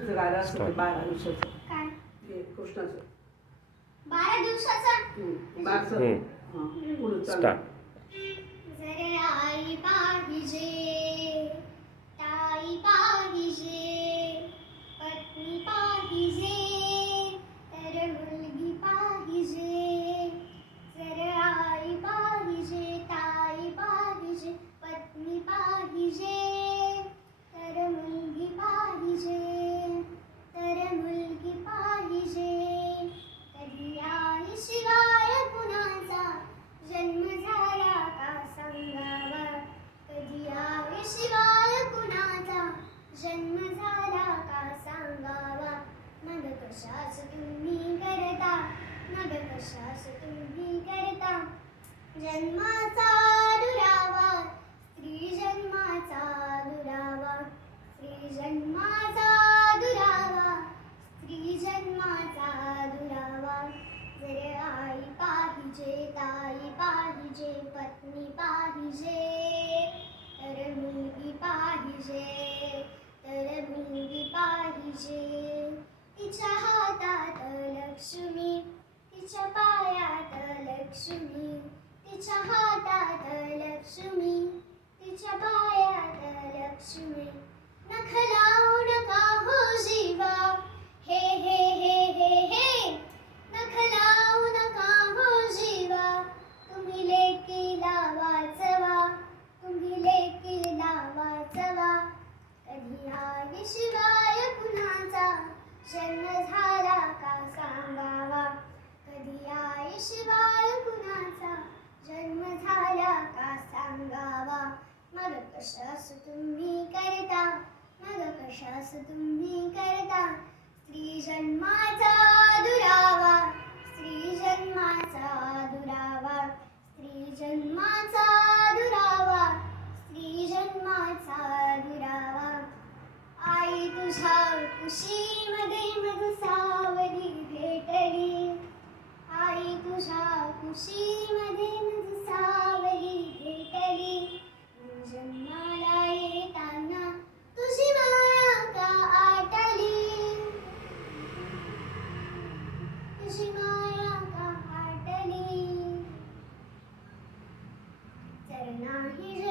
गाणं असतं ते बारा दिवसाचं. काय? कृष्णाचं. बारा दिवसाचा? हम्म. बारसं हम्म. हां. पुढं चालू. स्टार्ट. जर आई पाहिजे मग कशाच तुम्ही करता मग कशाच तुम्ही करता जन्माचा दुरावा स्त्री जन्माचा दुरावा स्त्री जन्माचा दुरावा स्त्री जन्माचा दुरावा. जर आई पाहिजे ताई पाहिजे पत्नी पाहिजे तर मुलगी पाहिजे तर मुलगी पाहिजे. लक्ष्मी तिच्या हातात लक्ष्मी तिच्या पायात लक्ष्मी सांगावा मग कशास तुम्ही करता? मग कशास तुम्ही करता? स्त्री जन्माचा दुरावा. स्त्री जन्माचा दुरावा. स्त्री जन्माचा दुरावा. स्त्री जन्माचा दुरावा. आई तुझ्या कुशीमध्ये मग सावली भेटली. and now he's